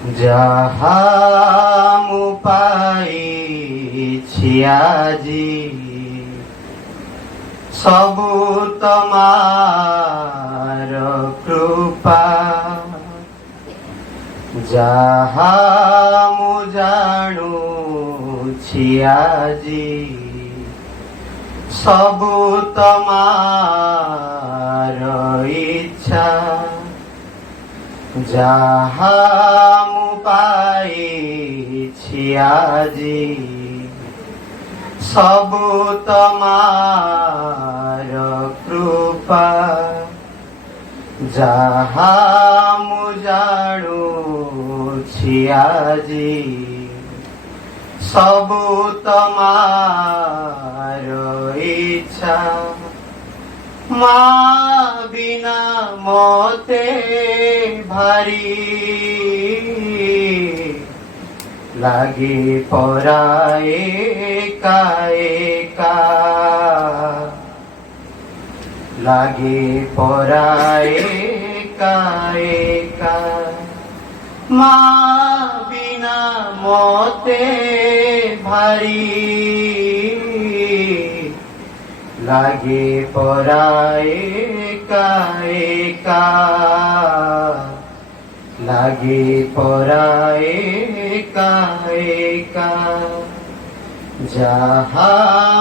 যাহা মু পাইছি আজি সবু তোমার কৃপা। যাহা মু জাণুছি আজি সবু তোমার ইচ্ছা। যাহা মু পাইছি আজি সবু তোমার কৃপা। যাহা মু জাণুছি আজি সবু তোমার ইচ্ছা। মা বিনা মতে ভারি লাগে পরায় একা একা। লাগে পরায় একা একা। মা বিনা মতে ভারি লাগে পরায় একা একা। লাগে পরায় একা একা। যাহা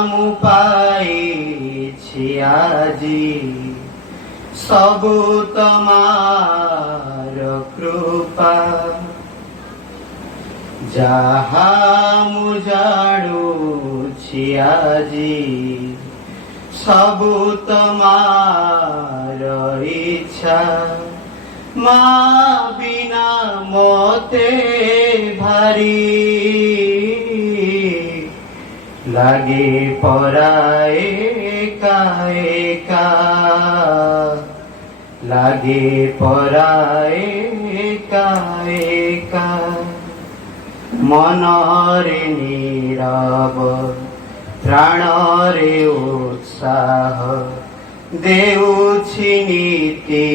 মু পাইছি আজি সবু তোমার কৃপা। যাহা মু জাণুছি আজি সবু তোমার ইচ্ছা। মা বিনা মতে ভারি লাগে পরায় একা একা। লাগে পরায় একা একা। মনরে নীরব প্রাণরে উৎসাহ দেউছি নীতি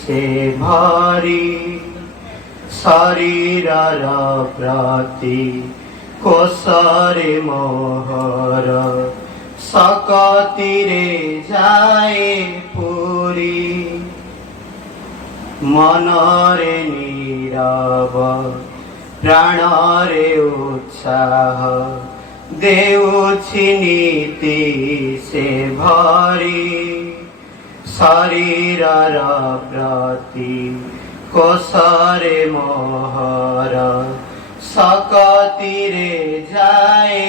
সে ভরি। শরীরর প্রতি কোষরে মোহর সকতিরে যায় পুরি। মনরে নীরব প্রাণরে উৎসাহ দেউছি নীতি সে ভরি। শরীরর প্রতি কোষরে মোহর সকতিরে যায়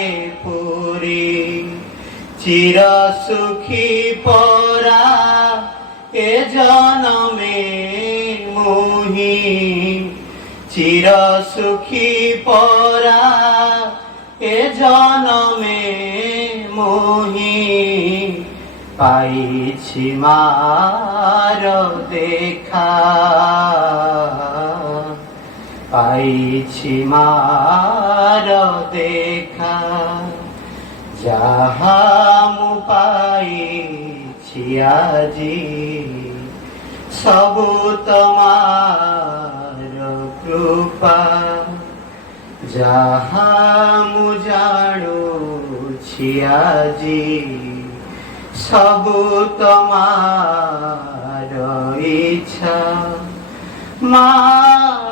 পুরি। চির সুখী পরা এ জনমে মুহি। চির সুখী পরা এ জনমে মোহি। পাইছি মার দেখা। পাইছি মার দেখা। যাহা মু পাইছি আজি সবু তোমার কৃপা। যাহা মু জাণুছি আজি সবু তোমার ইচ্ছা। মা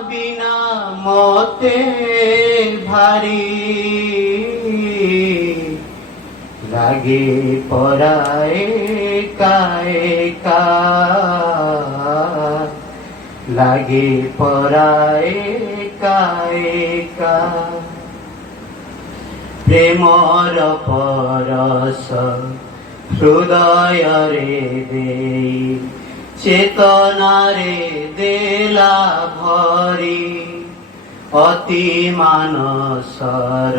বিনা মতে ভারি লাগে পরায় একা একা। লাগে পরায় একা একা। প্রেমর পরশ হৃদয়রে দেই চেতনারে দেলা ভরি। অতি মানসর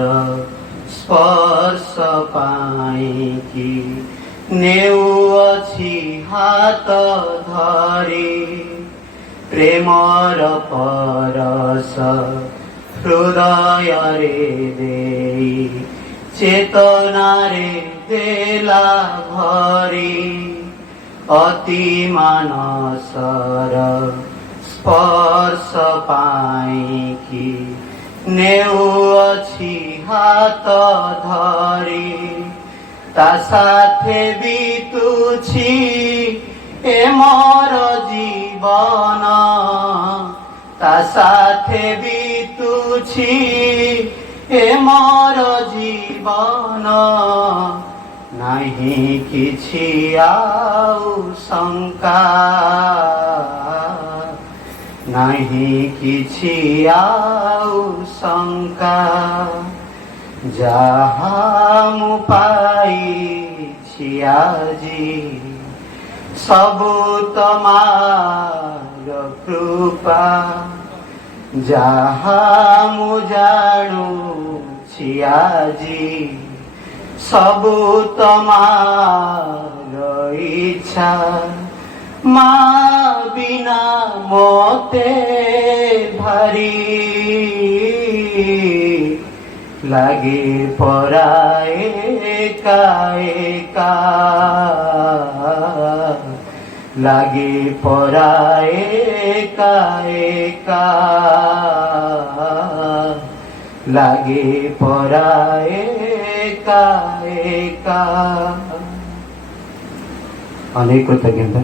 স্পর্শ পাইকি নেউଅছি হাত ধরি। প্রেমর পরশ হৃদয়রে দেই চেতনারে দেলা ভরি। অতি মানসর ସ୍ପର୍ଶ ପାଇଁକି ନେଉଅଛି ହାତ ଧରି, ତା ସାଥେ ବିତୁଛି ଏ ମୋର ଜୀବନ, ତା ସାଥେ ବିତୁଛି ଏ ମୋର ଜୀବନ। ନାହିଁ କିଛି ଆଉ ଶଙ୍କା, ନାହିଁ କିଛି ଆଉ ଶଙ୍କା। ଯାହା ମୁଁ ପାଇଛି ଆଜି ସବୁ ତମାର କୃପା, ଯାହା ମୁଁ ଜାଣୁଛି ଆଜି ସବୁ ତମାର ଇଚ୍ଛା। ମା ବିନା ମୋତେ ଭାରି লাগে পরায় একা একা, লাগে পরায় একা একা, লাগে পরায় একা একা। অনেক কৃতজ্ঞতা।